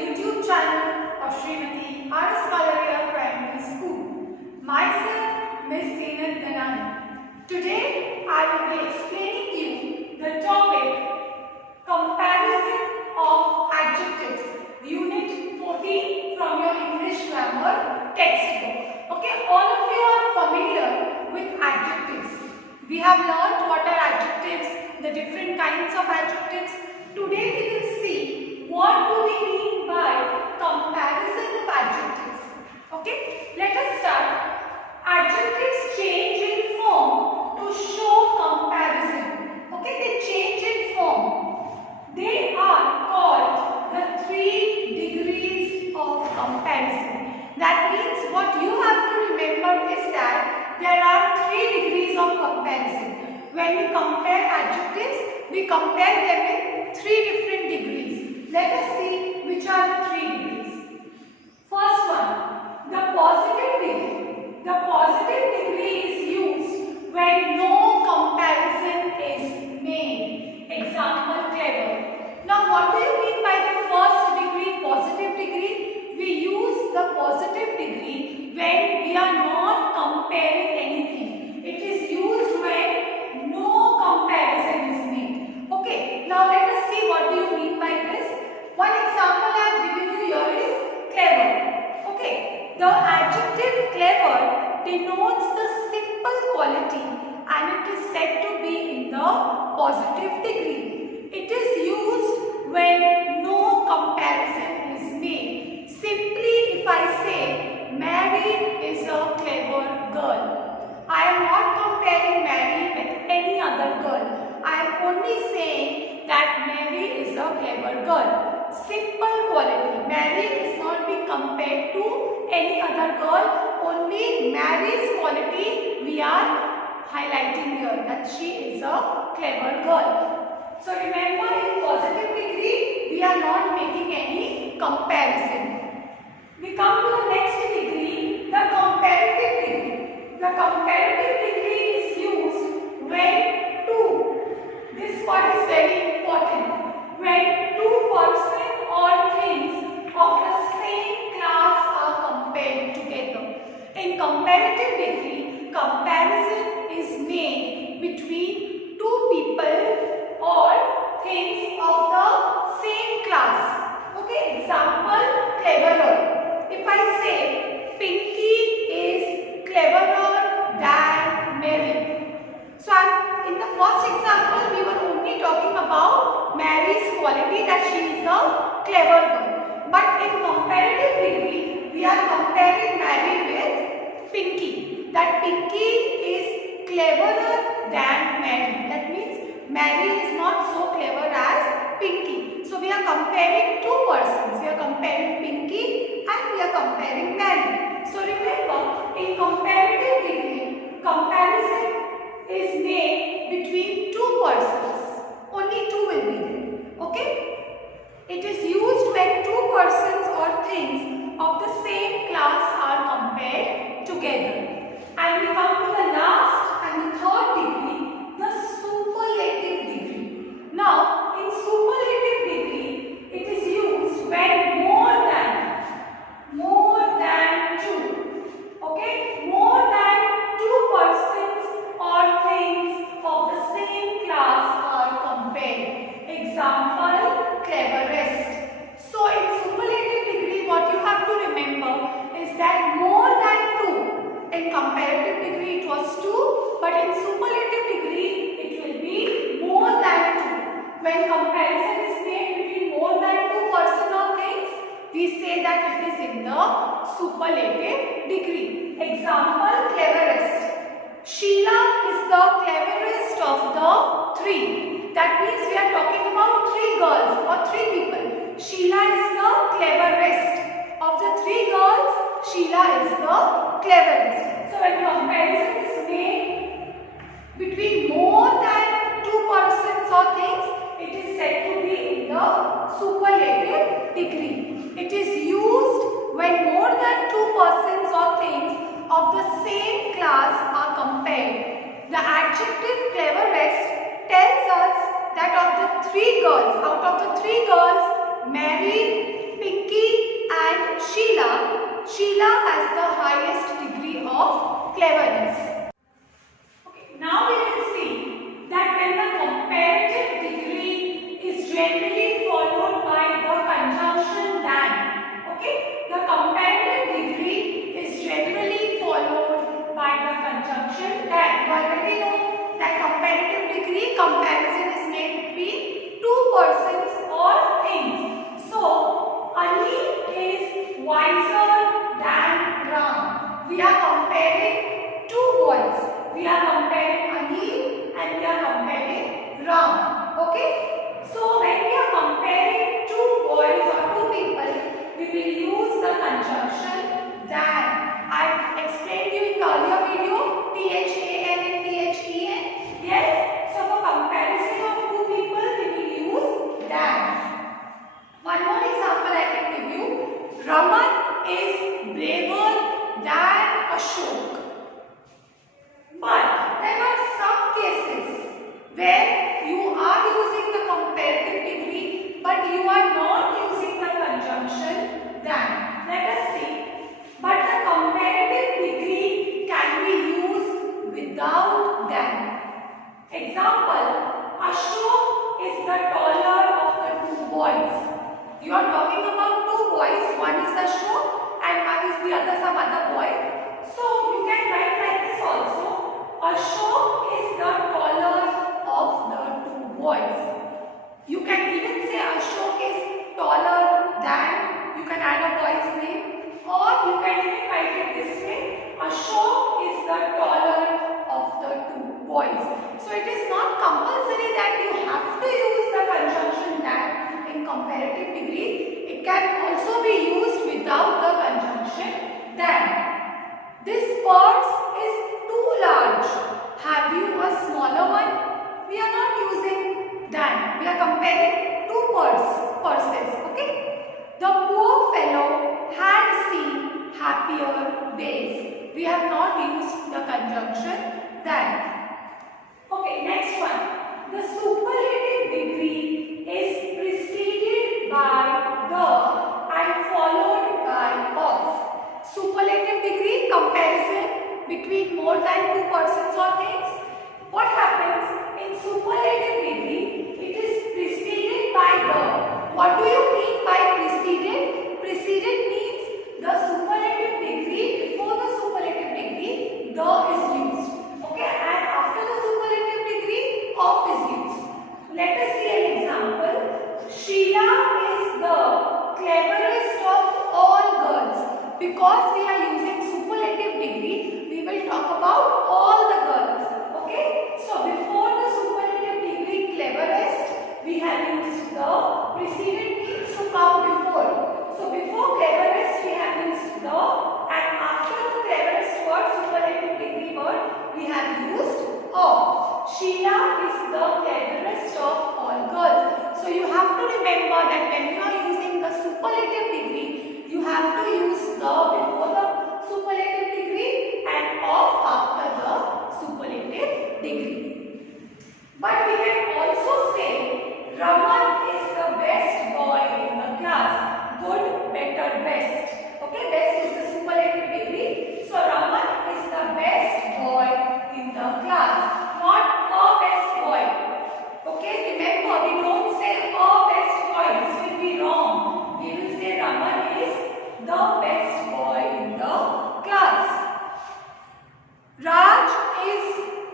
YouTube channel of Smt.R.S.Kalaria Primary School. Myself, Miss Zeenat Dhanani. Today, I will be explaining you the topic Comparison of Adjectives, Unit 14 from your English Grammar textbook. Okay, all of you are familiar with adjectives. We have learned what are adjectives, the different kinds of adjectives. Today we will see what do we mean by comparison of adjectives. Okay, let us start. Adjectives change in form to show comparison. Okay, they change in form. They are called the 3 degrees of comparison. That means what you have to remember is that there are 3 degrees of comparison. When we compare adjectives, we compare them in 3 different degrees. Let us see which are the 3 degrees. First one, the positive degree. The positive degree is used when no comparison is made. Example, clever. Now what do you mean by the first degree, positive degree? We use the positive degree when we are not comparing anything. It is used when no comparison is made. Okay, now let us see what do you mean by this. One example I have given you here is clever. Okay, the adjective clever denotes the simple quality and it is said to be in the positive degree. It is used when no comparison is made. Simply if I say Mary is a clever girl, I am not comparing Mary with any other girl. I am only saying that Mary is a clever girl. Simple quality. Mary is not being compared to any other girl. Only Mary's quality we are highlighting here, that she is a clever girl. So remember, in positive degree, we are not making any comparison. We come to the next degree, the comparative degree. The comparative degree is used when two, this part is very important, when two persons or things of the same class are compared together. In comparative degree, comparison is made between two people or things of the same class. Okay, example, cleverer. If I say Pinky is cleverer than Mary. So in the first example, we were only talking about Mary's quality, that she is a clever girl. But in comparative degree, we are comparing Mary with Pinky. That Pinky is cleverer than Mary. That means Mary is not so clever as Pinky. So we are comparing two persons. We are comparing Pinky and we are comparing Mary. So remember, in comparative degree, comparison is made between two persons. Only two will be there. Okay? It is used when two persons or things of the same class are compared together. And we come to the last and the third degree, the superlative degree. Now, in superlative degree, it is used when more than two. Okay? More than two persons or things of the same class are compared. Example, cleverest. So, in superlative degree, what you have to remember is that more than two. In comparative degree, it was 2, but in superlative degree, it will be more than 2. When comparison is made between more than 2 persons or things, we say that it is in the superlative degree. Example, cleverest. Sheila is the cleverest of the 3. That means we are talking about 3 girls or 3 people. Sheila is the cleverest. Of the 3 girls, Sheila is the cleverest. So when comparison is made between more than 2 persons or things, it is said to be in the superlative degree. It is used when more than 2 persons or things of the same class are compared. The adjective cleverest tells us that of the 3 girls, out of the 3 girls, Mary, Pinky and Sheila, Sheila has the highest degree of cleverness. Okay, now we will see that when the comparative degree is generally followed by the conjunction than. Okay, the comparative degree is generally followed by the conjunction than. You already know that comparative degree comparison is made between two persons or things. So, Ali is wiser than Ram. We are comparing two boys. We are comparing Ali and we are comparing Ram. Okay? So, when we are comparing two boys or two people, we will use the conjunction than. I explained you in the earlier video, THAN and THEN. Yes? So, for comparison of two people, we will use than. One more example I can give you. Raman is braver than Ashok. But there are some cases where you are using the comparative degree but you are not using the conjunction than. Let us see. But the comparative degree can be used without than. Example, Ashok is the taller of the two boys. You are talking about two boys, one is Ashok and one is the other some other boy. So you can write like this also. Ashok is the taller of the two boys. You can even say Ashok is taller than, you can add a boy's name, or you can even write it this way. Ashok is the taller of the two boys. So it is not compulsory that you have to use the conjunction than in comparative degree. It can also be used without the conjunction than. This purse is too large. Have you a smaller one? We are not using than. We are comparing two purses. Okay? The poor fellow had seen happier days. We have not used the conjunction than. Okay, next one. The superlative degree is preceded by the and followed by of. Superlative degree, comparison between more than two persons or things. What happens in superlative degree? It is preceded by the. What do you mean by preceded? Preceded means the superlative degree, before the superlative degree, the is used. Okay, and after the superlative degree, of is used. Let us see an example. Sheila is the cleverest of all girls. Because we are using superlative degree, we will talk about all the girls. Okay? So before the superlative degree cleverest, we have used the. Preceded means to come before. So before cleverest, we have used the, and after the cleverest word, superlative degree word, we have used of. Sheila is the cleverest of all girls. So you have to remember that when you are using the superlative degree, you have to use the before the superlative degree and of after the superlative degree. But we can also say Raman is the best boy in the class. Good, better, best. Okay, best is the superlative degree. So Raman is the best boy in the class, not a best boy. Okay, remember we don't say a best boy. This will be wrong. We will say Raman is the best boy in the class. Raj is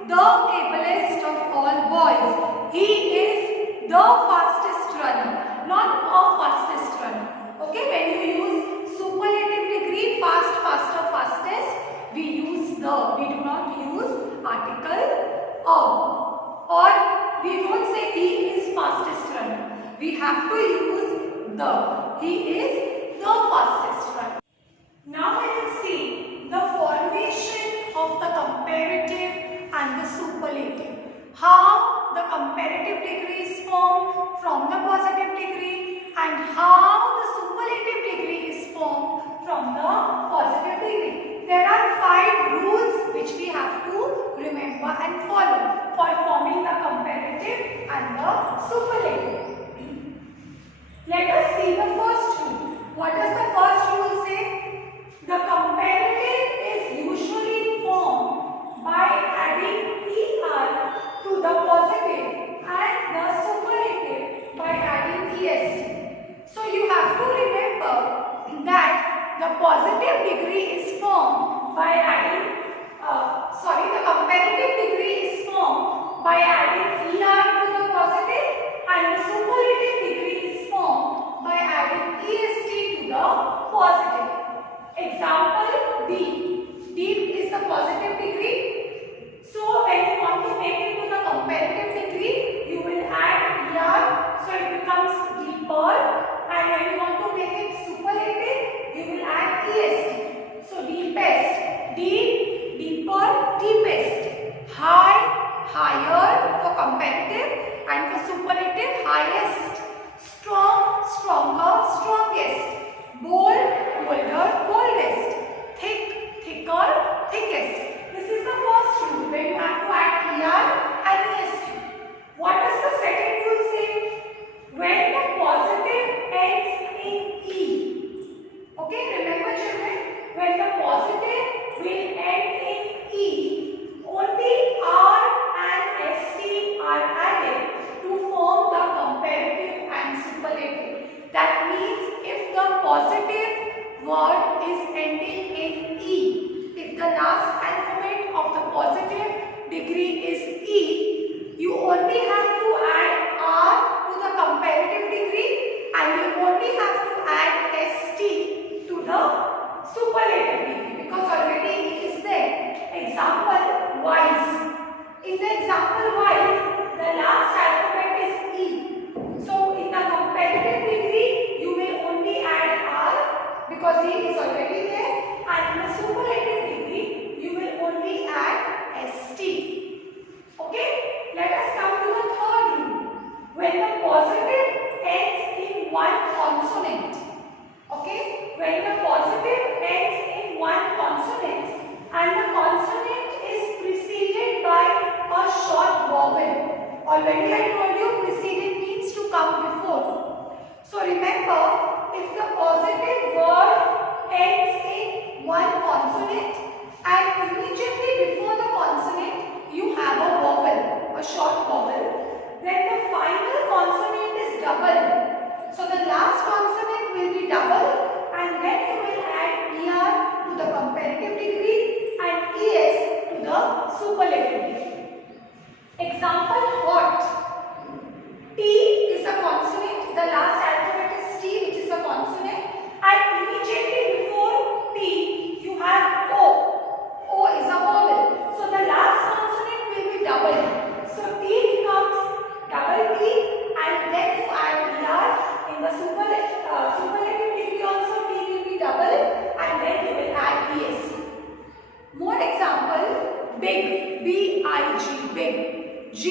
the ablest of all boys. He is the fastest runner, not a fastest runner. Okay, when you use superlative degree, fast, faster, fastest, we use the. We do not use article or we don't say he is fastest runner. We have to use the. He is the fastest runner. Now we will see the formation of the comparative and the superlative. How the comparative degree is formed from the positive degree and how the superlative degree is formed from the positive degree. There are 5 rules which we have to remember and follow for forming the comparative and the superlative. Let us see the first rule. verb, and when you want to make it superlative, you will add est. So deepest, deep, deeper, deepest. High, higher for comparative, and for superlative, highest. Strong, stronger, strongest. Bold, bolder, boldest. Thick, thicker, thickest. This is the first rule where you have to add er and est. What does the second rule say? When the positive ends in e. Okay, remember children, when the positive will end in e, only r and st are added to form the comparative and superlative. That means if the positive word is ending in e, if the last alphabet of the positive degree is e, you only have to add r to the comparative degree, and you only have to add st to the superlative degree, because already e is there. Example wise. In the example wise, the last alphabet is e. So in the comparative degree, you will only add r because e is already there, and in the superlative degree, you will only add st. Okay? Let us come to the third rule. When the positive ends in one consonant. Okay? When the positive ends in one consonant and the consonant is preceded by a short vowel. Already I told you preceded means to come before. So remember, if the positive word ends in one consonant and immediately before the consonant you have a vowel, a short vowel, then the final consonant is double. So the last consonant will be double, and then you will add er to the comparative degree and es to the superlative degree. Example hot. T is a consonant, the last alphabet is T, which is a consonant, and immediately before T you have O. O is a vowel. So the last consonant will be double. So T becomes double T, and then you add er in the superlative degree also T will be double, and then you will add es. More example, big, B-I-G, big. G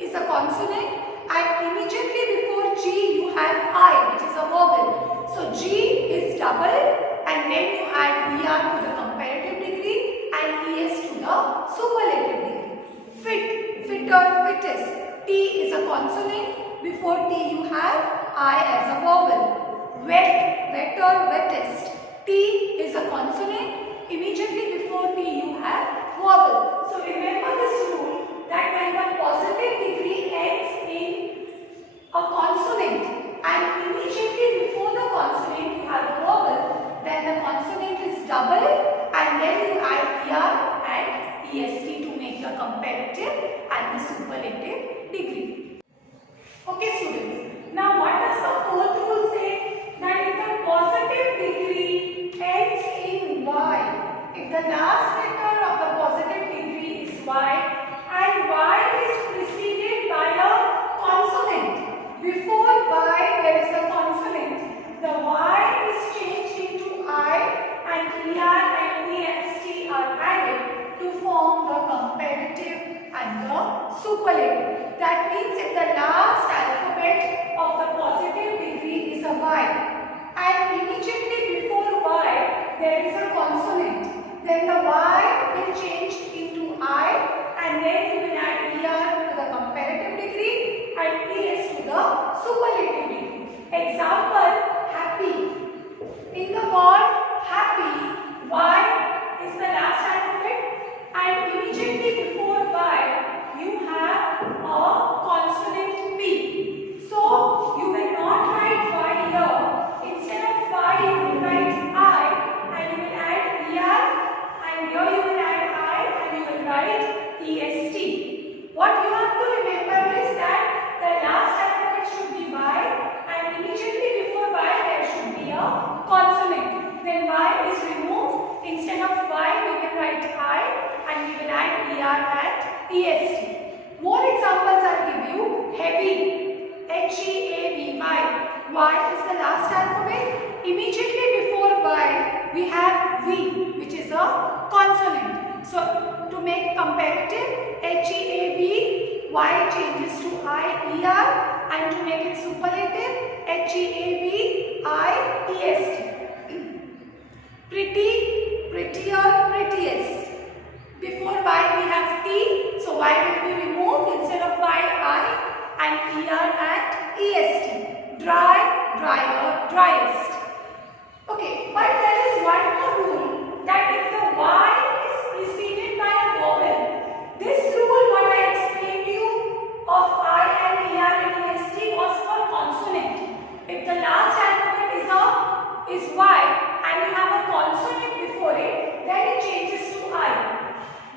is a consonant, and immediately before G you have I, which is a vowel. So G is double, and then you add er to the comparative degree and es to the superlative degree. Fit, fitter, fittest. T is a consonant, before T you have I as a vowel. Wet, wetter, wettest. T is a consonant, immediately before T you have vowel. So remember this rule, that when the positive degree ends in a consonant and immediately before the consonant you have a vowel, then the consonant is double, and then you add er and est to make the comparative and the superlative degree. Okay students, now what does the fourth rule say? That if the positive degree ends in y, if the last letter of the positive degree is y, and y is preceded by a consonant, before y there is a consonant, the y is changed into I, and er and est are added to form the comparative and the superlative. That means if the last alphabet of the positive degree is a y, and immediately before y there is a consonant, then the y will change into I, and then you will add er to the comparative degree and es to the superlative degree. Example, happy. In the word happy, y is the last alphabet, and immediately before y you have a consonant p. So Y is the last alphabet. Immediately before Y, we have V, which is a consonant. So, to make comparative, H-E-A-B, Y changes to I-E-R, and to make it superlative, H-E-A-B-I-E-S-T. Pretty, prettier, prettiest. Before Y we have T, so Y will be removed. Instead of Y, I, and ER and EST. Dry, drier, driest. Okay, but there is one more rule, that if the Y is preceded by a vowel, this rule what I explained to you of I and ER and EST was for consonant. If the last alphabet is Y and you have a consonant before it, then it changes to I.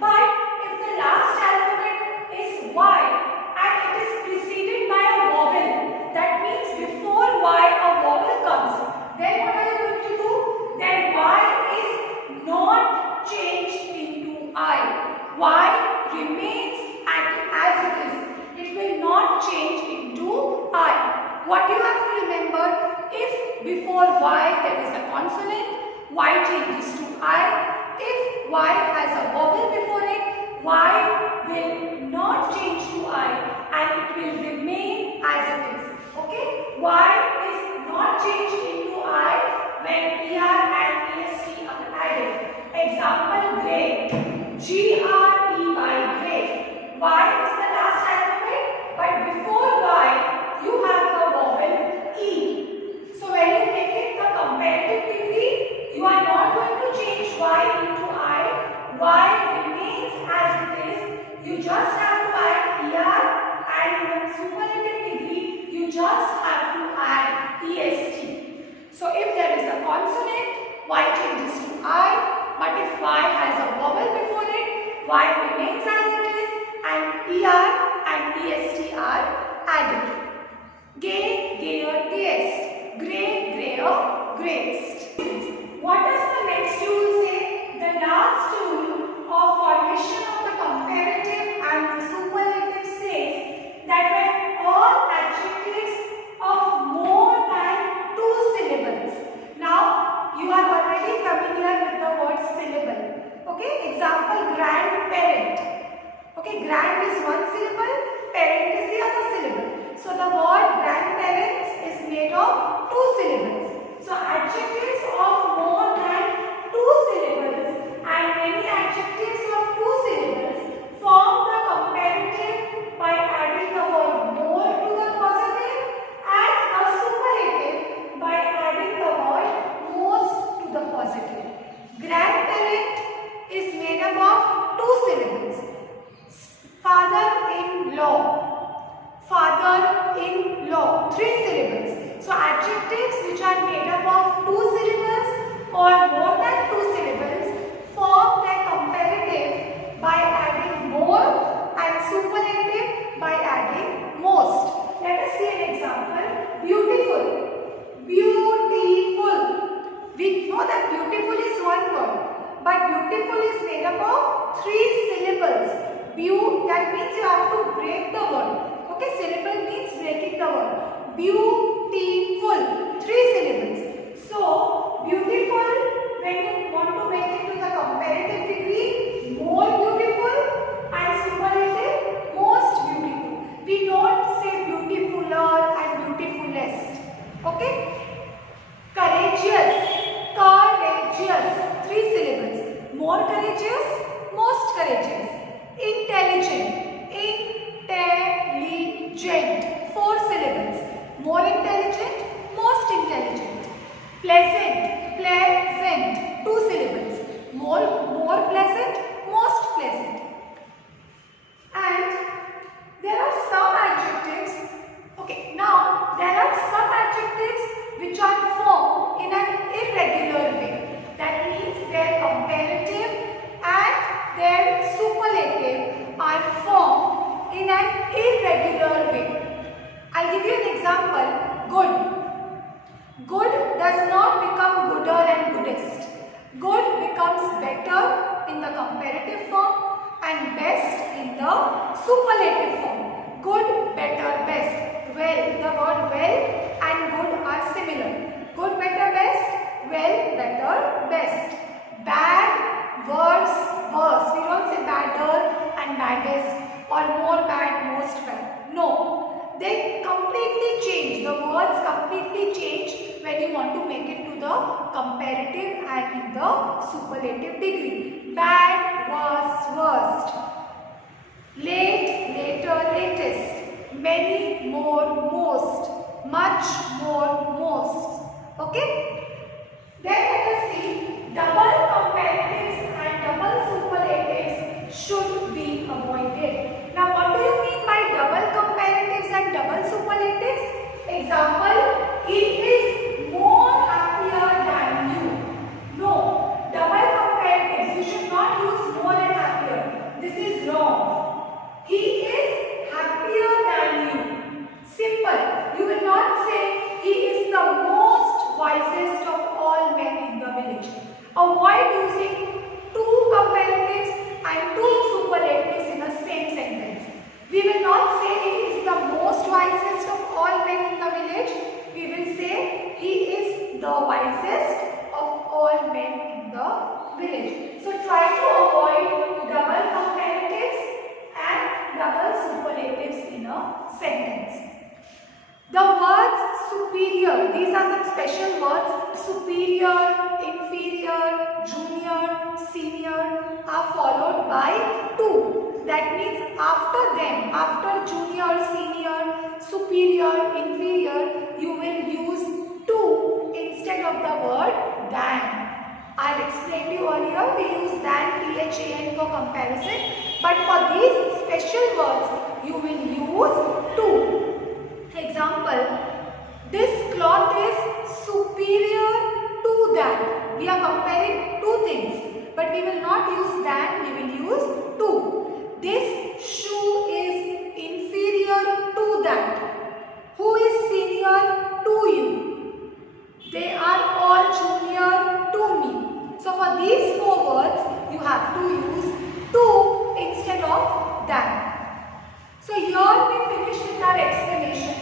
But if the last alphabet is Y and it is preceded by a vowel, that means before Y a vowel comes, then what are you going to do? Then Y is not changed into I. Y remains as it is. It will not change into I. What you have to remember, if before Y there is a consonant, Y changes to I. If Y has a vowel before it, Y will not change to I and it will remain as it is. Okay? Y is not changed into I when ER and EST are added. Example, grey. G-R-E-Y, grey. Y is the last alphabet, but before Y you have the vowel E. So when you make it the comparative degree, you are not going to change Y into I. Y remains as it is. You just have to add ER, and in the superlative degree, you just have to add EST. So if there is a consonant, Y changes to I, but if Y has a vowel before it, Y remains as it is, and ER and EST are added. Gay, gayer, gayest. Grey, grayer, greyest. What does the next rule say? The last rule of formation of the comparative and the superlative says that when all adjectives of more than 2 syllables. Now, you are already familiar with the word syllable. Okay, example, grandparent. Okay, grand is 1 syllable, parent is the other syllable. So, the word grandparents is made of 2 syllables. So, adjectives of more than 2 syllables and many adjectives of 2 syllables form the comparative by adding the word more to the positive and a superlative by adding the word most to the positive. Grandparent is made up of 2 syllables. Father-in-law. Father-in-law, 3 syllables. So adjectives which are made up of 2 syllables or more than 2 syllables form their comparative by adding more and superlative by adding most. Let us see an example. Beautiful. Beautiful. We know that beautiful is 1 word, but beautiful is made up of 3 syllables. That means you have to break the word. Okay, syllable means breaking the word. Beautiful, 3 syllables. So, beautiful, when you want to make it to the comparative degree, more beautiful, and superlative, most beautiful. We don't say beautifuler and beautifulest. Okay? Courageous, courageous, 3 syllables. More courageous, most courageous. Intelligent, intelligent, 4 syllables. More intelligent, most intelligent. Pleasant, pleasant, 2 syllables. More pleasant, most pleasant. And there are some adjectives. Okay, now there are some adjectives which are formed in an irregular way. That means their comparative and their superlative are formed in an irregular way. I'll give you an example. Good. Good does not become gooder and goodest. Good becomes better in the comparative form and best in the superlative form. Good, better, best. Well, the word well and good want to make it to the comparative and in the superlative degree. Bad, worse, worst. Late, later, latest. Many, more, most. Much, more, most. Okay? Then let us see, double comparatives and double superlatives should be avoided. Now what do you mean by double comparatives and double superlatives? Example, he is more happier than you. No, double comparatives, you should not use more and happier. This is wrong. He is happier than you. Simple. You will not say he is the most wisest of all men in the village. Avoid using two comparatives and two superlatives in the same sentence. We will not say he is the most wisest of all men in the village. We will say he is the wisest of all men in the village. So try to avoid double comparatives and double superlatives in a sentence. The words superior, these are some special words. Superior, inferior, junior, senior are followed by two. That means after them, after junior, senior, superior, inferior, you will use two instead of the word than. I had explained you earlier, we use than, THAN for comparison. But for these special words, you will use two. Example, this cloth is superior to that. We are comparing two things, but we will not use that, we will use two. This shoe is inferior to that. Who is senior to you? They are all junior to me. So for these four words, you have to use two instead of that. So here we finished with our explanation.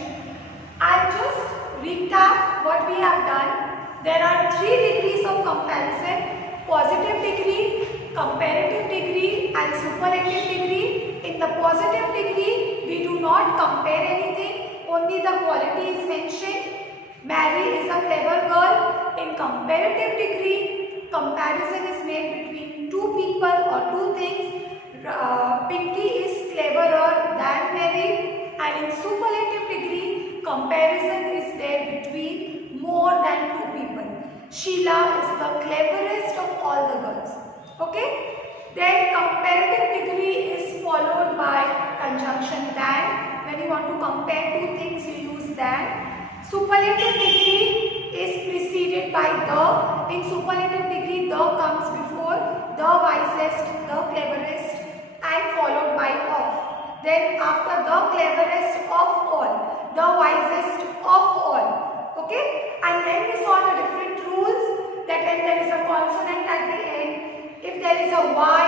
I'll just recap what we have done. There are 3 degrees of comparison: positive degree, comparative degree and superlative degree. In the positive degree, we do not compare anything, only the quality is mentioned. Mary is a clever girl. In comparative degree, comparison is made between two people or two things. Pinky is cleverer than Mary, and in superlative degree, comparison is there between more than two people. Sheila is the cleverest of all the girls. Okay? Then comparative degree is followed by conjunction than. When you want to compare two things, you use than. Superlative degree is preceded by the. In superlative degree, the comes before the wisest, the cleverest, and followed by of. Then after the cleverest of all, the wisest of all. Okay? And then we saw the different rules, that when there is a consonant at the end, if there is a Y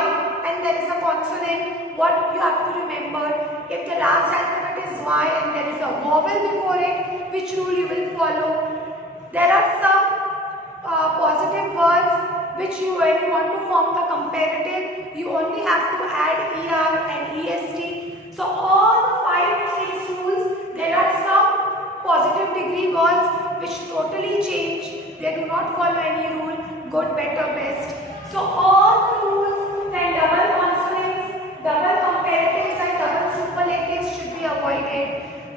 and there is a consonant, what you have to remember, if the last alphabet is Y and there is a vowel before it, which rule you will follow. There are some positive words which when you want to form the comparative, you only have to add ER and EST. So all the 5 6 rules, there are some positive degree words which totally change. They do not follow any rule, good, better, best. So all the rules, then double consonants, double comparatives and double superlatives should be avoided.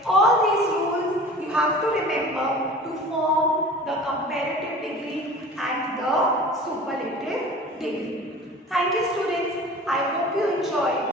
All these rules you have to remember to form the comparative degree and the superlative degree. Thank you students. I hope you enjoyed.